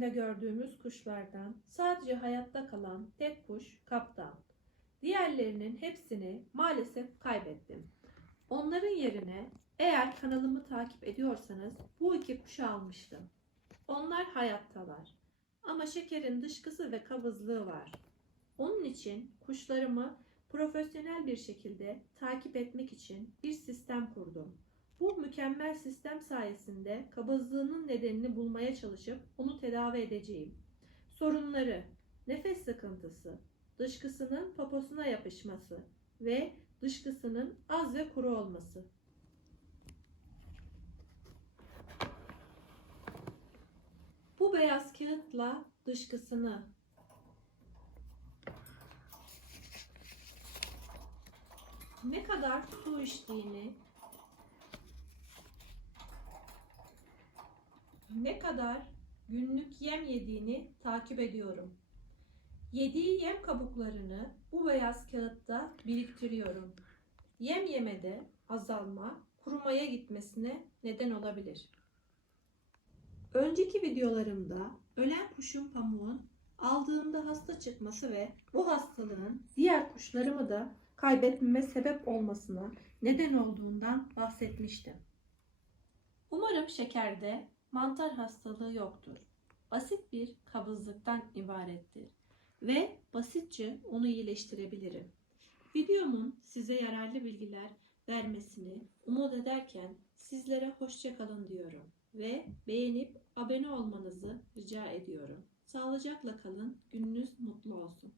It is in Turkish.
filmlerinde gördüğümüz kuşlardan sadece hayatta kalan tek kuş kaptan. Diğerlerinin hepsini maalesef kaybettim. Onların yerine eğer kanalımı takip ediyorsanız bu iki kuşu almıştım. Onlar hayattalar. Ama şekerin dışkısı ve kabızlığı var. Onun için kuşlarımı profesyonel bir şekilde takip etmek için bir sistem kurdum. Bu mükemmel sistem sayesinde kabızlığının nedenini bulmaya çalışıp onu tedavi edeceğim. Sorunları, nefes sıkıntısı, dışkısının poposuna yapışması ve dışkısının az ve kuru olması. Bu beyaz kağıtla dışkısını ne kadar su içtiğini, ne kadar günlük yem yediğini takip ediyorum. Yediği yem kabuklarını bu beyaz kağıtta biriktiriyorum. Yem yemede azalma, kurumaya gitmesine neden olabilir. Önceki videolarımda ölen kuşun pamuğun aldığımda hasta çıkması ve bu hastalığın diğer kuşlarımı da kaybetmeme sebep olmasına neden olduğundan bahsetmiştim. Umarım şekerde mantar hastalığı yoktur. Basit bir kabızlıktan ibarettir ve basitçe onu iyileştirebilirim. Videomun size yararlı bilgiler vermesini umut ederken sizlere hoşça kalın diyorum ve beğenip abone olmanızı rica ediyorum. Sağlıcakla kalın, gününüz mutlu olsun.